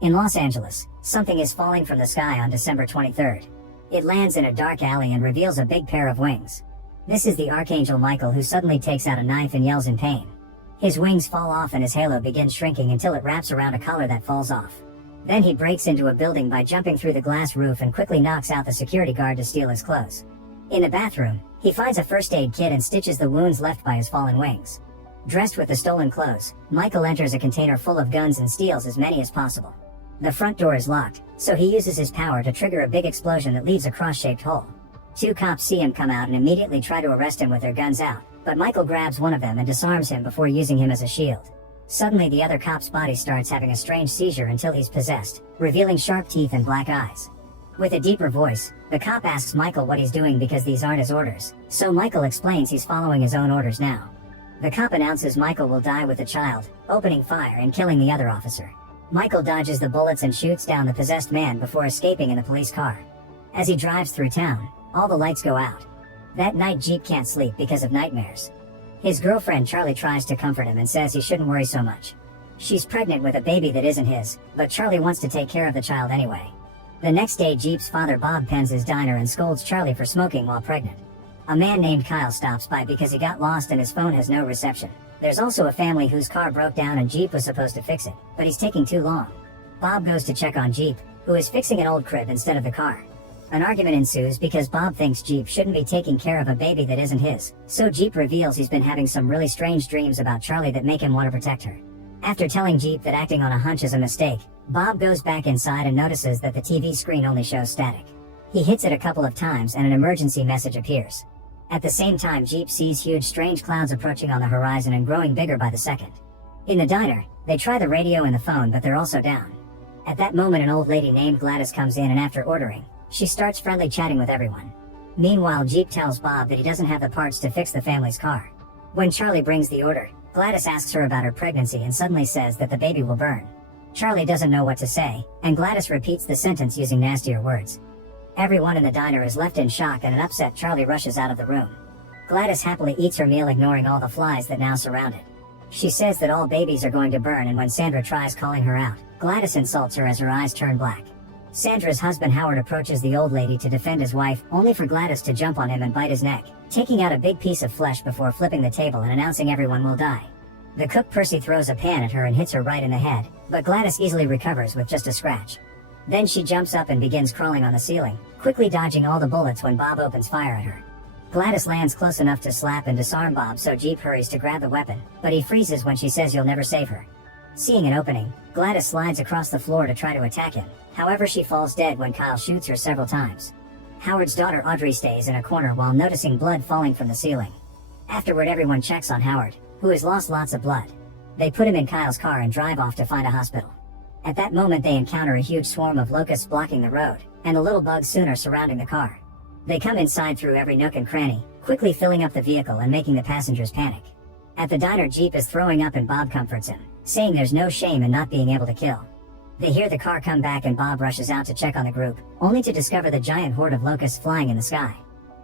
In Los Angeles, something is falling from the sky on December 23rd. It lands in a dark alley and reveals a big pair of wings. This is the archangel Michael, who suddenly takes out a knife and yells in pain. His wings fall off and his halo begins shrinking until it wraps around a collar that falls off. Then he breaks into a building by jumping through the glass roof and quickly knocks out the security guard to steal his clothes. In the bathroom, he finds a first aid kit and stitches the wounds left by his fallen wings. Dressed with the stolen clothes, Michael enters a container full of guns and steals as many as possible. The front door is locked, so he uses his power to trigger a big explosion that leaves a cross-shaped hole. Two cops see him come out and immediately try to arrest him with their guns out, but Michael grabs one of them and disarms him before using him as a shield. Suddenly the other cop's body starts having a strange seizure until he's possessed, revealing sharp teeth and black eyes. With a deeper voice, the cop asks Michael what he's doing because these aren't his orders, so Michael explains he's following his own orders now. The cop announces Michael will die with the child, opening fire and killing the other officer. Michael dodges the bullets and shoots down the possessed man before escaping in the police car. As he drives through town, all the lights go out. That night Jeep can't sleep because of nightmares. His girlfriend Charlie tries to comfort him and says he shouldn't worry so much. She's pregnant with a baby that isn't his, but Charlie wants to take care of the child anyway. The next day Jeep's father Bob pens his diner and scolds Charlie for smoking while pregnant. A man named Kyle stops by because he got lost and his phone has no reception. There's also a family whose car broke down and Jeep was supposed to fix it, but he's taking too long. Bob goes to check on Jeep, who is fixing an old crib instead of the car. An argument ensues because Bob thinks Jeep shouldn't be taking care of a baby that isn't his, so Jeep reveals he's been having some really strange dreams about Charlie that make him want to protect her. After telling Jeep that acting on a hunch is a mistake, Bob goes back inside and notices that the TV screen only shows static. He hits it a couple of times and an emergency message appears. At the same time Jeep sees huge strange clouds approaching on the horizon and growing bigger by the second. In the diner, they try the radio and the phone, but they're also down. At that moment an old lady named Gladys comes in and after ordering, she starts friendly chatting with everyone. Meanwhile Jeep tells Bob that he doesn't have the parts to fix the family's car. When Charlie brings the order, Gladys asks her about her pregnancy and suddenly says that the baby will burn. Charlie doesn't know what to say, and Gladys repeats the sentence using nastier words. Everyone in the diner is left in shock and an upset Charlie rushes out of the room. Gladys happily eats her meal, ignoring all the flies that now surround it. She says that all babies are going to burn, and when Sandra tries calling her out, Gladys insults her as her eyes turn black. Sandra's husband Howard approaches the old lady to defend his wife, only for Gladys to jump on him and bite his neck, taking out a big piece of flesh before flipping the table and announcing everyone will die. The cook Percy throws a pan at her and hits her right in the head, but Gladys easily recovers with just a scratch. Then she jumps up and begins crawling on the ceiling, quickly dodging all the bullets when Bob opens fire at her. Gladys lands close enough to slap and disarm Bob, so Jeep hurries to grab the weapon, but he freezes when she says you'll never save her. Seeing an opening, Gladys slides across the floor to try to attack him, however she falls dead when Kyle shoots her several times. Howard's daughter Audrey stays in a corner while noticing blood falling from the ceiling. Afterward everyone checks on Howard, who has lost lots of blood. They put him in Kyle's car and drive off to find a hospital. At that moment they encounter a huge swarm of locusts blocking the road, and the little bugs soon are surrounding the car. They come inside through every nook and cranny, quickly filling up the vehicle and making the passengers panic. At the diner Jeep is throwing up and Bob comforts him, saying there's no shame in not being able to kill. They hear the car come back and Bob rushes out to check on the group, only to discover the giant horde of locusts flying in the sky.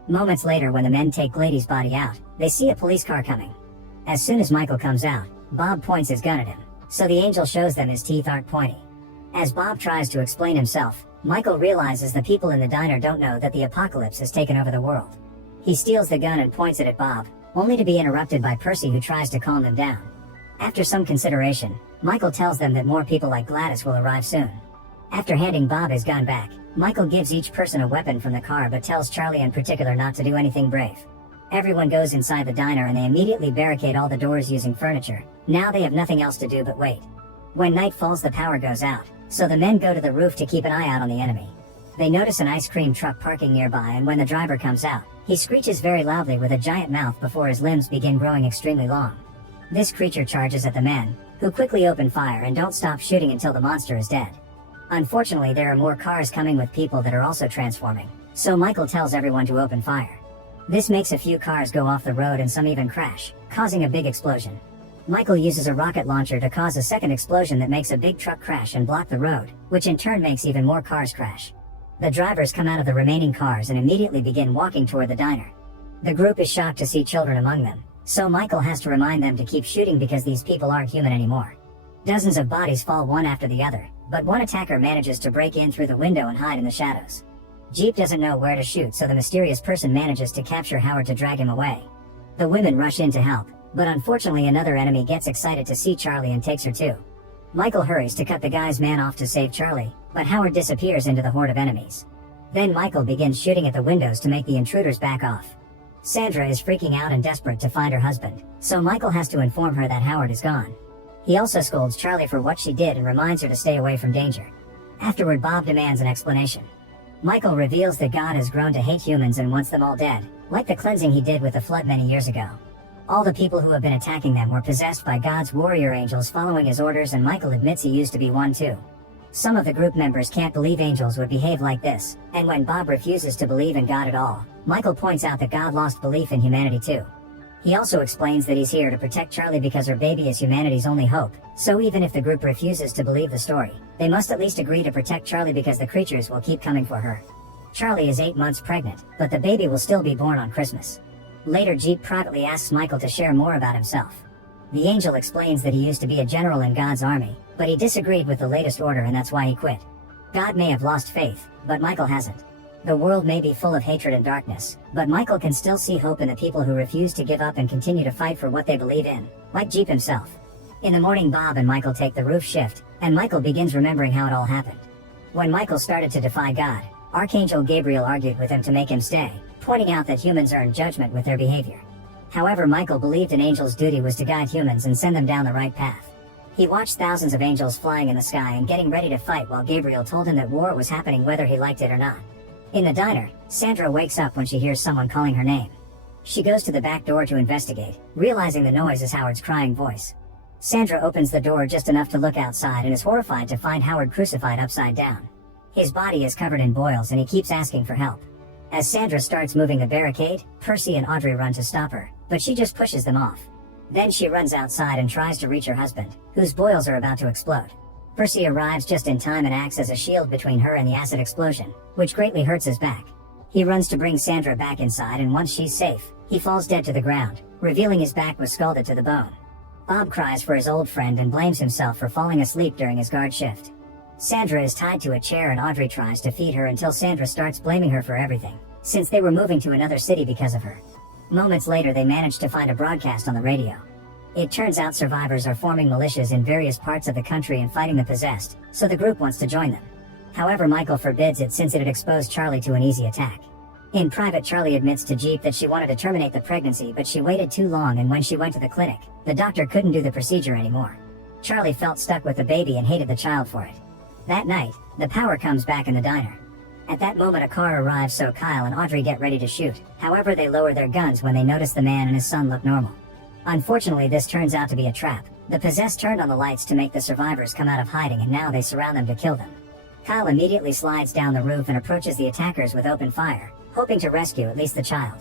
Moments later when the men take Glady's body out, they see a police car coming. As soon as Michael comes out, Bob points his gun at him, so the angel shows them his teeth aren't pointy. As Bob tries to explain himself, Michael realizes the people in the diner don't know that the apocalypse has taken over the world. He steals the gun and points it at Bob, only to be interrupted by Percy, who tries to calm him down. After some consideration, Michael tells them that more people like Gladys will arrive soon. After handing Bob his gun back, Michael gives each person a weapon from the car but tells Charlie in particular not to do anything brave. Everyone goes inside the diner and they immediately barricade all the doors using furniture. Now they have nothing else to do but wait. When night falls the power goes out, so the men go to the roof to keep an eye out on the enemy. They notice an ice cream truck parking nearby, and when the driver comes out, he screeches very loudly with a giant mouth before his limbs begin growing extremely long. This creature charges at the men, who quickly open fire and don't stop shooting until the monster is dead. Unfortunately there are more cars coming with people that are also transforming, so Michael tells everyone to open fire. This makes a few cars go off the road and some even crash, causing a big explosion. Michael uses a rocket launcher to cause a second explosion that makes a big truck crash and block the road, which in turn makes even more cars crash. The drivers come out of the remaining cars and immediately begin walking toward the diner. The group is shocked to see children among them, so Michael has to remind them to keep shooting because these people aren't human anymore. Dozens of bodies fall one after the other, but one attacker manages to break in through the window and hide in the shadows. Jeep doesn't know where to shoot, so the mysterious person manages to capture Howard to drag him away. The women rush in to help, but unfortunately another enemy gets excited to see Charlie and takes her too. Michael hurries to cut the guy's man off to save Charlie, but Howard disappears into the horde of enemies. Then Michael begins shooting at the windows to make the intruders back off. Sandra is freaking out and desperate to find her husband, so Michael has to inform her that Howard is gone. He also scolds Charlie for what she did and reminds her to stay away from danger. Afterward, Bob demands an explanation. Michael reveals that God has grown to hate humans and wants them all dead, like the cleansing he did with the flood many years ago. All the people who have been attacking them were possessed by God's warrior angels following his orders, and Michael admits he used to be one too. Some of the group members can't believe angels would behave like this, and when Bob refuses to believe in God at all, Michael points out that God lost belief in humanity too. He also explains that he's here to protect Charlie because her baby is humanity's only hope, so even if the group refuses to believe the story, they must at least agree to protect Charlie because the creatures will keep coming for her. Charlie is 8 months pregnant, but the baby will still be born on Christmas. Later, Jeep privately asks Michael to share more about himself. The angel explains that he used to be a general in God's army, but he disagreed with the latest order and that's why he quit. God may have lost faith, but Michael hasn't. The world may be full of hatred and darkness, but Michael can still see hope in the people who refuse to give up and continue to fight for what they believe in, like Jeep himself. In the morning, Bob and Michael take the roof shift, and Michael begins remembering how it all happened. When Michael started to defy God, Archangel Gabriel argued with him to make him stay, pointing out that humans earn judgment with their behavior. However, Michael believed an angel's duty was to guide humans and send them down the right path. He watched thousands of angels flying in the sky and getting ready to fight while Gabriel told him that war was happening whether he liked it or not. In the diner, Sandra wakes up when she hears someone calling her name. She goes to the back door to investigate, realizing the noise is Howard's crying voice. Sandra opens the door just enough to look outside and is horrified to find Howard crucified upside down. His body is covered in boils and he keeps asking for help. As Sandra starts moving the barricade, Percy and Audrey run to stop her, but she just pushes them off. Then she runs outside and tries to reach her husband, whose boils are about to explode. Percy arrives just in time and acts as a shield between her and the acid explosion, which greatly hurts his back. He runs to bring Sandra back inside, and once she's safe, he falls dead to the ground, revealing his back was scalded to the bone. Bob cries for his old friend and blames himself for falling asleep during his guard shift. Sandra is tied to a chair and Audrey tries to feed her until Sandra starts blaming her for everything, since they were moving to another city because of her. Moments later, they manage to find a broadcast on the radio. It turns out survivors are forming militias in various parts of the country and fighting the possessed, so the group wants to join them. However, Michael forbids it since it'd expose Charlie to an easy attack. In private, Charlie admits to Jeep that she wanted to terminate the pregnancy, but she waited too long, and when she went to the clinic, the doctor couldn't do the procedure anymore. Charlie felt stuck with the baby and hated the child for it. That night, the power comes back in the diner. At that moment, a car arrives, so Kyle and Audrey get ready to shoot. However, they lower their guns when they notice the man and his son look normal. Unfortunately, this turns out to be a trap. The possessed turned on the lights to make the survivors come out of hiding, and now they surround them to kill them. Kyle immediately slides down the roof and approaches the attackers with open fire, hoping to rescue at least the child.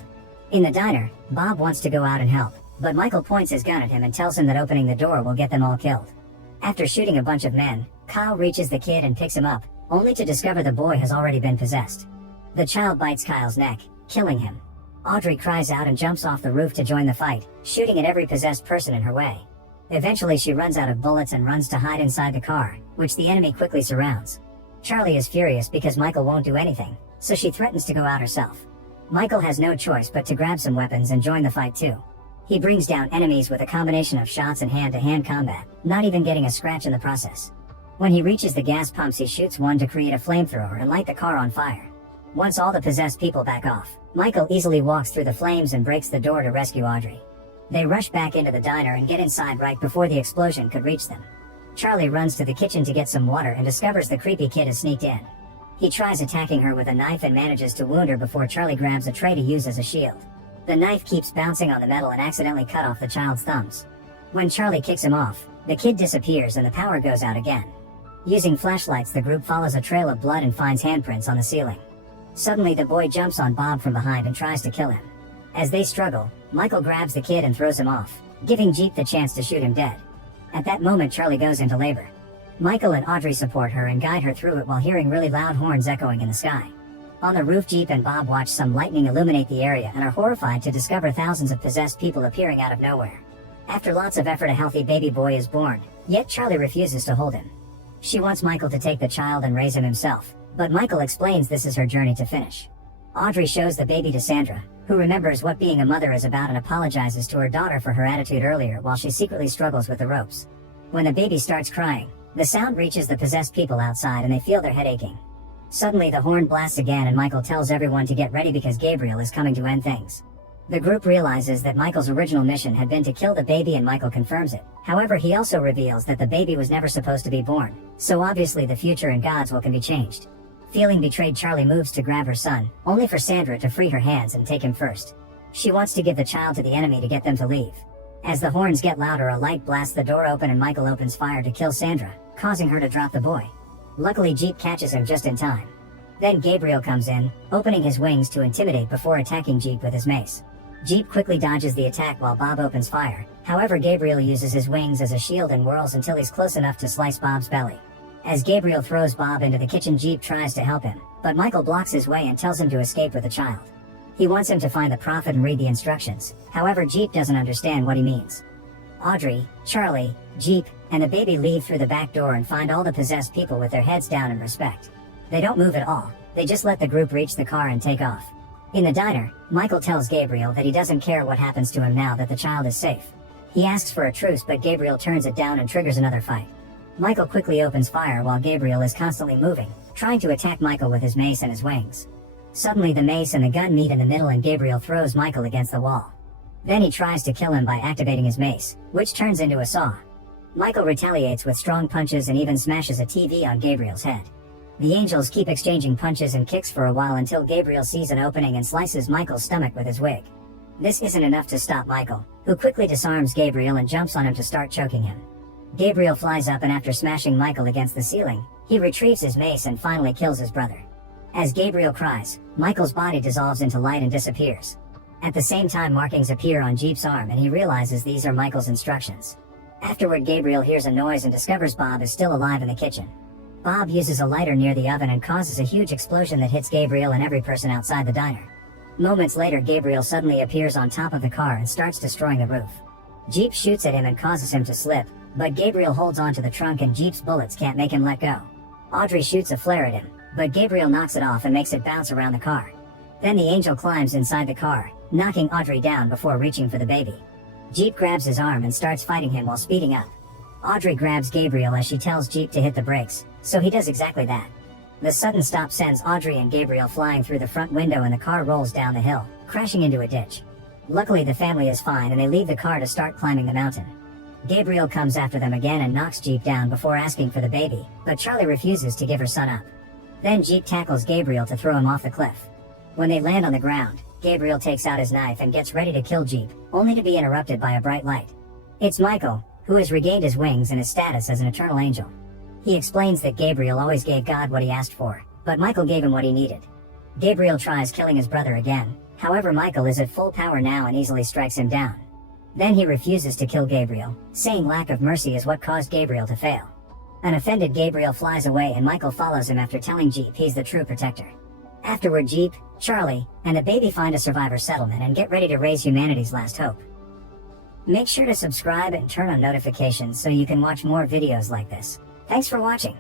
In the diner, Bob wants to go out and help, but Michael points his gun at him and tells him that opening the door will get them all killed. After shooting a bunch of men, Kyle reaches the kid and picks him up, only to discover the boy has already been possessed. The child bites Kyle's neck, killing him. Audrey cries out and jumps off the roof to join the fight, shooting at every possessed person in her way. Eventually, she runs out of bullets and runs to hide inside the car, which the enemy quickly surrounds. Charlie is furious because Michael won't do anything, so she threatens to go out herself. Michael has no choice but to grab some weapons and join the fight too. He brings down enemies with a combination of shots and hand-to-hand combat, not even getting a scratch in the process. When he reaches the gas pumps, he shoots one to create a flamethrower and light the car on fire. Once all the possessed people back off, Michael easily walks through the flames and breaks the door to rescue Audrey. They rush back into the diner and get inside right before the explosion could reach them. Charlie runs to the kitchen to get some water and discovers the creepy kid has sneaked in. He tries attacking her with a knife and manages to wound her before Charlie grabs a tray to use as a shield. The knife keeps bouncing on the metal and accidentally cut off the child's thumbs. When Charlie kicks him off, the kid disappears and the power goes out again. Using flashlights, the group follows a trail of blood and finds handprints on the ceiling. Suddenly, the boy jumps on Bob from behind and tries to kill him. As they struggle, Michael grabs the kid and throws him off, giving Jeep the chance to shoot him dead. At that moment, Charlie goes into labor. Michael and Audrey support her and guide her through it while hearing really loud horns echoing in the sky. On the roof, Jeep and Bob watch some lightning illuminate the area and are horrified to discover thousands of possessed people appearing out of nowhere. After lots of effort, a healthy baby boy is born, Yet Charlie refuses to hold him. She wants Michael to take the child and raise him himself, but Michael explains this is her journey to finish. Audrey shows the baby to Sandra, who remembers what being a mother is about and apologizes to her daughter for her attitude earlier while she secretly struggles with the ropes. When the baby starts crying, the sound reaches the possessed people outside and they feel their head aching. Suddenly the horn blasts again and Michael tells everyone to get ready because Gabriel is coming to end things. The group realizes that Michael's original mission had been to kill the baby and Michael confirms it. However, he also reveals that the baby was never supposed to be born, so obviously the future in God's will can be changed. Feeling betrayed, Charlie moves to grab her son, only for Sandra to free her hands and take him first. She wants to give the child to the enemy to get them to leave. As the horns get louder, a light blasts the door open and Michael opens fire to kill Sandra, causing her to drop the boy. Luckily, Jeep catches him just in time. Then Gabriel comes in, opening his wings to intimidate before attacking Jeep with his mace. Jeep quickly dodges the attack while Bob opens fire. However, Gabriel uses his wings as a shield and whirls until he's close enough to slice Bob's belly. As Gabriel throws Bob into the kitchen, Jeep tries to help him, but Michael blocks his way and tells him to escape with the child. He wants him to find the prophet and read the instructions. However, Jeep doesn't understand what he means. Audrey, Charlie, Jeep, and the baby leave through the back door and find all the possessed people with their heads down in respect. They don't move at all. They just let the group reach the car and take off. In the diner, Michael tells Gabriel that he doesn't care what happens to him now that the child is safe. He asks for a truce, but Gabriel turns it down and triggers another fight. Michael quickly opens fire while Gabriel is constantly moving, trying to attack Michael with his mace and his wings. Suddenly the mace and the gun meet in the middle and Gabriel throws Michael against the wall. Then he tries to kill him by activating his mace, which turns into a saw. Michael retaliates with strong punches and even smashes a TV on Gabriel's head. The angels keep exchanging punches and kicks for a while until Gabriel sees an opening and slices Michael's stomach with his wig. This isn't enough to stop Michael, who quickly disarms Gabriel and jumps on him to start choking him. Gabriel flies up and after smashing Michael against the ceiling, he retrieves his mace and finally kills his brother. As Gabriel cries, Michael's body dissolves into light and disappears. At the same time, markings appear on Jeep's arm and he realizes these are Michael's instructions. Afterward, Gabriel hears a noise and discovers Bob is still alive in the kitchen. Bob uses a lighter near the oven and causes a huge explosion that hits Gabriel and every person outside the diner. Moments later, Gabriel suddenly appears on top of the car and starts destroying the roof. Jeep shoots at him and causes him to slip, but Gabriel holds onto the trunk and Jeep's bullets can't make him let go. Audrey shoots a flare at him, but Gabriel knocks it off and makes it bounce around the car. Then the angel climbs inside the car, knocking Audrey down before reaching for the baby. Jeep grabs his arm and starts fighting him while speeding up. Audrey grabs Gabriel as she tells Jeep to hit the brakes, so he does exactly that. The sudden stop sends Audrey and Gabriel flying through the front window and the car rolls down the hill, crashing into a ditch. Luckily, the family is fine and they leave the car to start climbing the mountain. Gabriel comes after them again and knocks Jeep down before asking for the baby, but Charlie refuses to give her son up. Then Jeep tackles Gabriel to throw him off the cliff. When they land on the ground, Gabriel takes out his knife and gets ready to kill Jeep, only to be interrupted by a bright light. It's Michael, who has regained his wings and his status as an eternal angel. He explains that Gabriel always gave God what he asked for, but Michael gave him what he needed. Gabriel tries killing his brother again, however Michael is at full power now and easily strikes him down. Then he refuses to kill Gabriel, saying lack of mercy is what caused Gabriel to fail. An offended Gabriel flies away and Michael follows him after telling Jeep he's the true protector. Afterward, Jeep, Charlie, and the baby find a survivor settlement and get ready to raise humanity's last hope. Make sure to subscribe and turn on notifications so you can watch more videos like this. Thanks for watching.